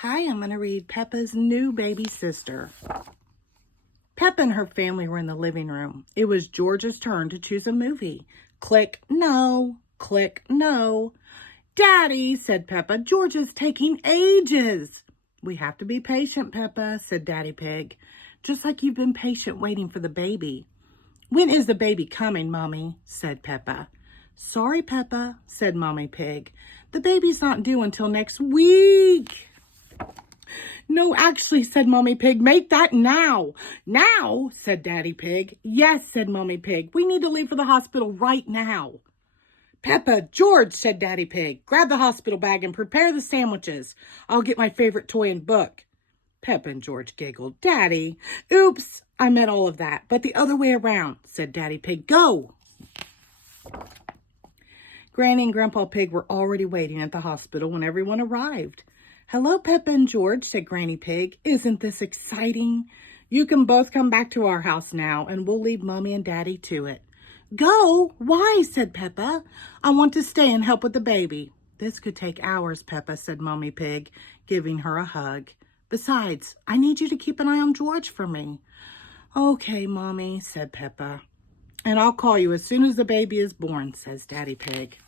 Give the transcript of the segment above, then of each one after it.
Hi, I'm going to read Peppa's new baby sister. Peppa and her family were in the living room. It was George's turn to choose a movie. Click no, click no. Daddy, said Peppa, George is taking ages. We have to be patient, Peppa, said Daddy Pig. Just like you've been patient waiting for the baby. When is the baby coming, Mommy? Said Peppa. Sorry, Peppa, said Mommy Pig. The baby's not due until next week. No, actually, said Mommy Pig, make that now. Now, said Daddy Pig. Yes, said Mommy Pig. We need to leave for the hospital right now. Peppa, George, said Daddy Pig. Grab the hospital bag and prepare the sandwiches. I'll get my favorite toy and book. Peppa and George giggled. Daddy, oops, I meant all of that, but the other way around, said Daddy Pig. Go. Granny and Grandpa Pig were already waiting at the hospital when everyone arrived. Hello, Peppa and George, said Granny Pig. Isn't this exciting? You can both come back to our house now, and we'll leave Mommy and Daddy to it. Go? Why? Said Peppa. I want to stay and help with the baby. This could take hours, Peppa, said Mommy Pig, giving her a hug. Besides, I need you to keep an eye on George for me. Okay, Mommy, said Peppa. And I'll call you as soon as the baby is born, says Daddy Pig.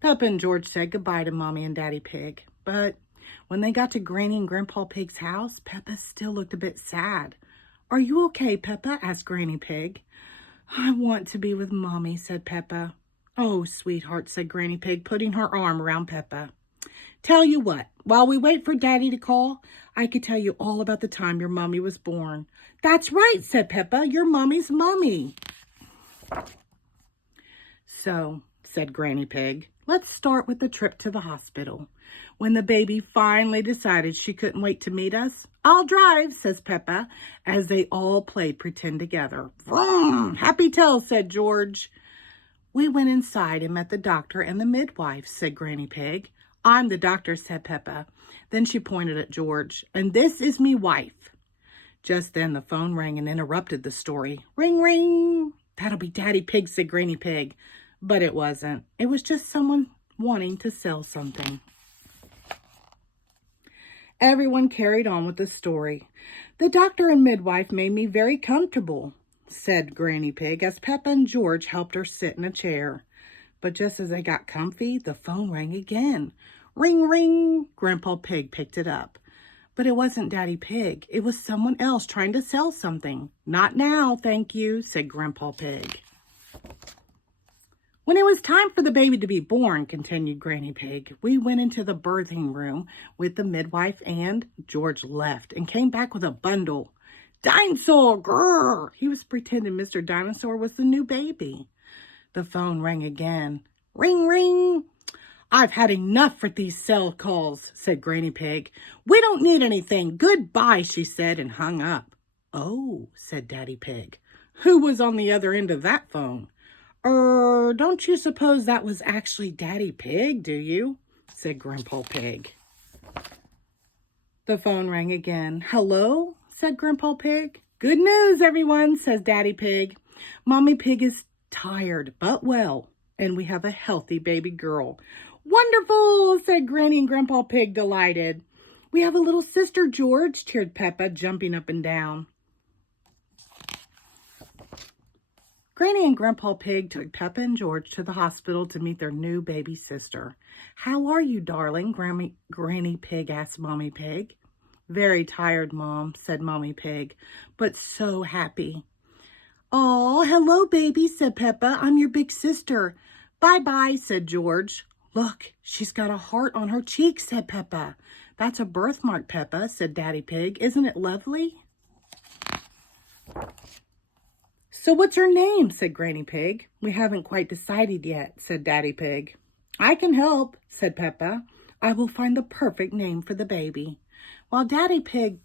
Peppa and George said goodbye to Mommy and Daddy Pig, but when they got to Granny and Grandpa Pig's house, Peppa still looked a bit sad. Are you okay, Peppa? Asked Granny Pig. I want to be with Mommy, said Peppa. Oh, sweetheart, said Granny Pig, putting her arm around Peppa. Tell you what, while we wait for Daddy to call, I could tell you all about the time your mommy was born. That's right, said Peppa, your mommy's mummy. So, said Granny Pig, let's start with the trip to the hospital. When the baby finally decided she couldn't wait to meet us, I'll drive, says Peppa, as they all played pretend together. Vroom! Happy tell, said George. We went inside and met the doctor and the midwife, said Granny Pig. I'm the doctor, said Peppa. Then she pointed at George. And this is me wife. Just then the phone rang and interrupted the story. Ring, ring. That'll be Daddy Pig, said Granny Pig. But it wasn't. It was just someone wanting to sell something. Everyone carried on with the story. The doctor and midwife made me very comfortable, said Granny Pig, as Peppa and George helped her sit in a chair. But just as they got comfy, the phone rang again. Ring, ring. Grandpa Pig picked it up. But it wasn't Daddy Pig. It was someone else trying to sell something. Not now, thank you, said Grandpa Pig. When it was time for the baby to be born, continued Granny Pig, we went into the birthing room with the midwife and George left and came back with a bundle. Dinosaur, grrr! He was pretending Mr. Dinosaur was the new baby. The phone rang again. Ring, ring. I've had enough for these cell calls, said Granny Pig. We don't need anything. Goodbye, she said, and hung up. Oh, said Daddy Pig. Who was on the other end of that phone? Don't you suppose that was actually Daddy Pig, do you? Said Grandpa Pig. The phone rang again. Hello, said Grandpa Pig. Good news, everyone, says Daddy Pig. Mommy Pig is tired, but well, and we have a healthy baby girl. Wonderful, said Granny and Grandpa Pig, delighted. We have a little sister, George, cheered Peppa, jumping up and down. Granny and Grandpa Pig took Peppa and George to the hospital to meet their new baby sister. How are you, darling? Granny Pig asked Mommy Pig. Very tired, Mom, said Mommy Pig, but so happy. Oh, hello, baby, said Peppa. I'm your big sister. Bye-bye, said George. Look, she's got a heart on her cheek, said Peppa. That's a birthmark, Peppa, said Daddy Pig. Isn't it lovely? So what's her name, said Granny Pig. We haven't quite decided yet, said Daddy Pig. I can help, said Peppa. I will find the perfect name for the baby. While Daddy Pig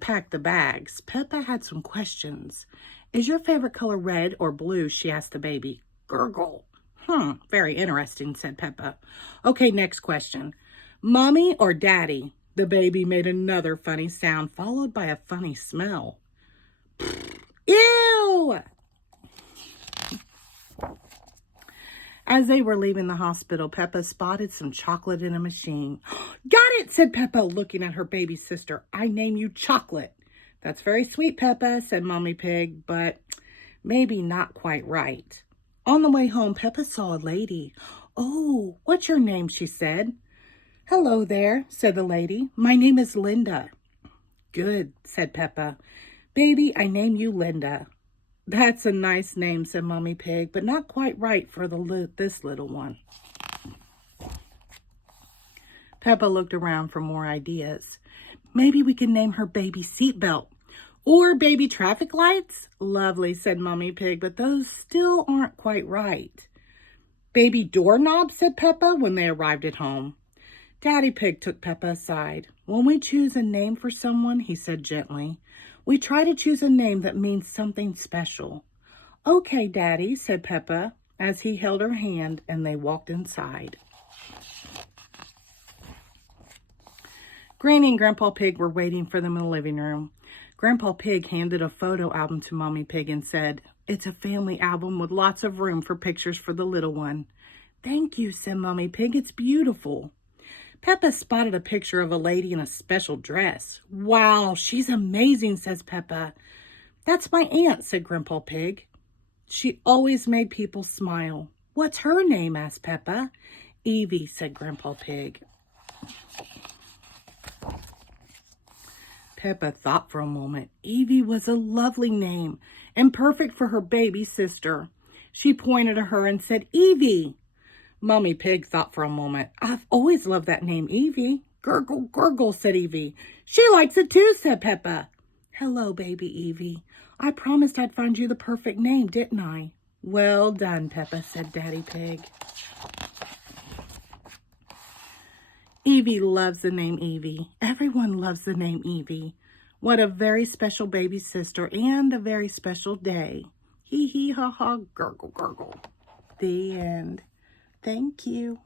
packed the bags, Peppa had some questions. Is your favorite color red or blue? She asked the baby. Gurgle. Very interesting, said Peppa. Okay, next question. Mommy or Daddy? The baby made another funny sound, followed by a funny smell. Ew! As they were leaving the hospital, Peppa spotted some chocolate in a machine. Got it, said Peppa, looking at her baby sister. I name you Chocolate. That's very sweet, Peppa, said Mommy Pig, but maybe not quite right. On the way home, Peppa saw a lady. Oh, what's your name? She said. Hello there, said the lady. My name is Linda. Good, said Peppa. Baby, I name you Linda. That's a nice name, said Mommy Pig, but not quite right for this little one. Peppa looked around for more ideas. Maybe we can name her Baby Seatbelt or Baby Traffic Lights. Lovely, said Mommy Pig, but those still aren't quite right. Baby Doorknob, said Peppa when they arrived at home. Daddy Pig took Peppa aside. When we choose a name for someone, he said gently, we try to choose a name that means something special. Okay, Daddy, said Peppa as he held her hand and they walked inside. Granny and Grandpa Pig were waiting for them in the living room. Grandpa Pig handed a photo album to Mommy Pig and said, it's a family album with lots of room for pictures for the little one. Thank you, said Mommy Pig. It's beautiful. Peppa spotted a picture of a lady in a special dress. Wow, she's amazing, says Peppa. That's my aunt, said Grandpa Pig. She always made people smile. What's her name? Asked Peppa. Evie, said Grandpa Pig. Peppa thought for a moment. Evie was a lovely name and perfect for her baby sister. She pointed to her and said, Evie. Mommy Pig thought for a moment. I've always loved that name, Evie. Gurgle, gurgle, said Evie. She likes it too, said Peppa. Hello, baby Evie. I promised I'd find you the perfect name, didn't I? Well done, Peppa, said Daddy Pig. Evie loves the name Evie. Everyone loves the name Evie. What a very special baby sister and a very special day. Hee hee ha ha, gurgle, gurgle. The end. Thank you.